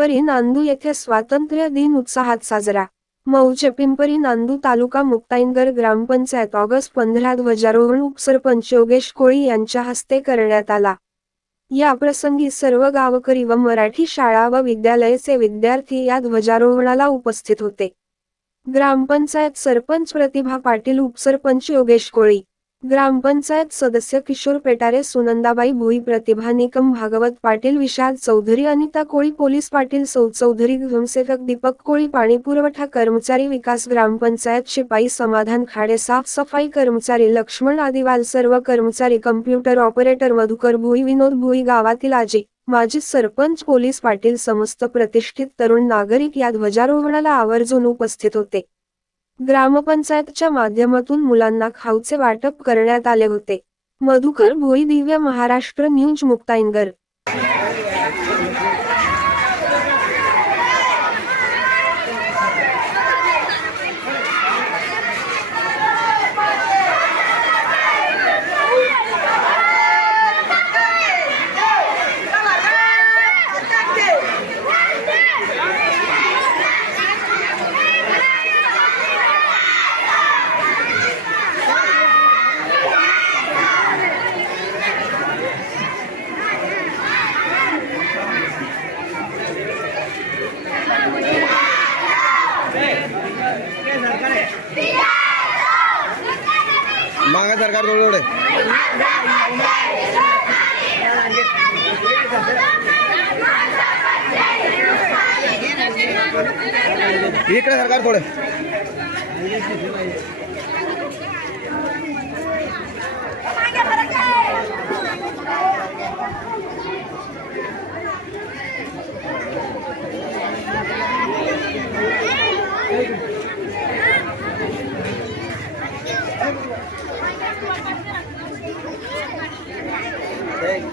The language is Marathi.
पिंपरी नांदू येथे स्वातंत्र्य दिन उत्साहात साजरा. मौजे पिंपरी नांदू तालुका मुक्ताईनगर ग्रामपंचायत ऑगस्ट पंधरा ध्वजारोहण उपसरपंच योगेश कोळी यांच्या हस्ते करण्यात आला. या प्रसंगी सर्व गावकरी व मराठी शाळा व विद्यालयाचे विद्यार्थी या ध्वजारोहणाला उपस्थित होते. ग्रामपंचायत सरपंच प्रतिभा पाटील उपसरपंच योगेश कोळी. ग्रामपंचायत सदस्य किशोर पेटारे सुनंदाबाई भुई प्रतिभा निकम भागवत पाटील विशाल चौधरी अनिता कोळी पोलीस पाटील सौ चौधरी ग्रामसेवक दीपक कोळी पाणी पुरवठा कर्मचारी विकास ग्रामपंचायत शिपाई समाधान खाडे साफ सफाई कर्मचारी लक्ष्मण आदिवाल सर्व कर्मचारी कम्प्युटर ऑपरेटर मधुकर भुई विनोद भुई गावातील आजी माजी सरपंच पोलीस पाटील समस्त प्रतिष्ठित तरुण नागरिक या ध्वजारोहणाला आवर्जून उपस्थित होते. ग्रामपंचायतच्या माध्यमातून मुलांना खाऊचे वाटप करण्यात आले होते. मधुकर भोई दिव्य महाराष्ट्र न्यूज मुक्ताईनगर. सांगा सरकार थोडे थोडे इकडे सरकार थोडे